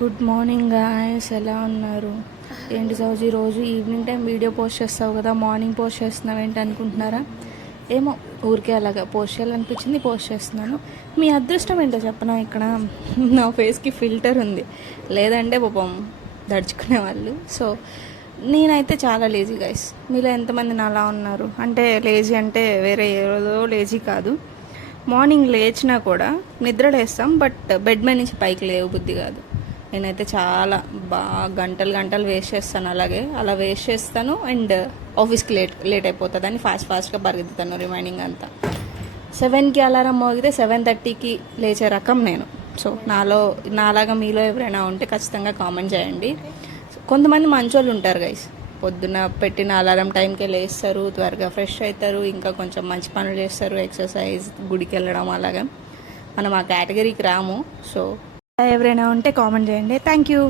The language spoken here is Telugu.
గుడ్ మార్నింగ్ గాయ్స్, ఎలా ఉన్నారు? ఏంటి సౌజీ రోజు ఈవినింగ్ టైం వీడియో పోస్ట్ చేస్తావు కదా, మార్నింగ్ పోస్ట్ చేస్తున్నావు ఏంటి అనుకుంటున్నారా? ఏమో ఊరికే అలాగా పోస్ట్ చేయాలనిపించింది, పోస్ట్ చేస్తున్నాను. మీ అదృష్టం ఏంటో చెప్పనా, ఇక్కడ నా ఫేస్కి ఫిల్టర్ ఉంది, లేదంటే పాపం దడుచుకునే వాళ్ళు. సో నేనైతే చాలా లేజీ గైస్. మీలో ఎంతమంది అలా ఉన్నారు? అంటే లేజీ అంటే వేరే ఏదో లేజీ కాదు, మార్నింగ్ లేచినా కూడా నిద్ర లేస్తాం, బట్ బెడ్ మీద నుంచి పైకి లేవు బుద్ధి కాదు. నేనైతే చాలా బాగా గంటలు వేస్ట్ చేస్తాను, అలా వేస్ట్ చేస్తాను. అండ్ ఆఫీస్కి లేట్ అయిపోతుంది అని ఫాస్ట్గా పరిగెత్తుతాను. రిమైనింగ్ అంతా 7కి అలారం మోగితే 7:30కి లేచే రకం నేను. సో నాలాగా మీలో ఎవరైనా ఉంటే ఖచ్చితంగా కామెంట్ చేయండి. కొంతమంది మంచోళ్ళు ఉంటారు గైస్, పొద్దున్న పెట్టిన అలారం టైంకే లేస్తారు, త్వరగా ఫ్రెష్ అవుతారు, ఇంకా కొంచెం మంచి పనులు చేస్తారు, ఎక్సర్సైజ్, గుడికి వెళ్ళడం. అలాగా మనం ఆ కేటగిరీకి రాము. సో ఎవరైనా ఉంటే కామెంట్ చేయండి. Thank you.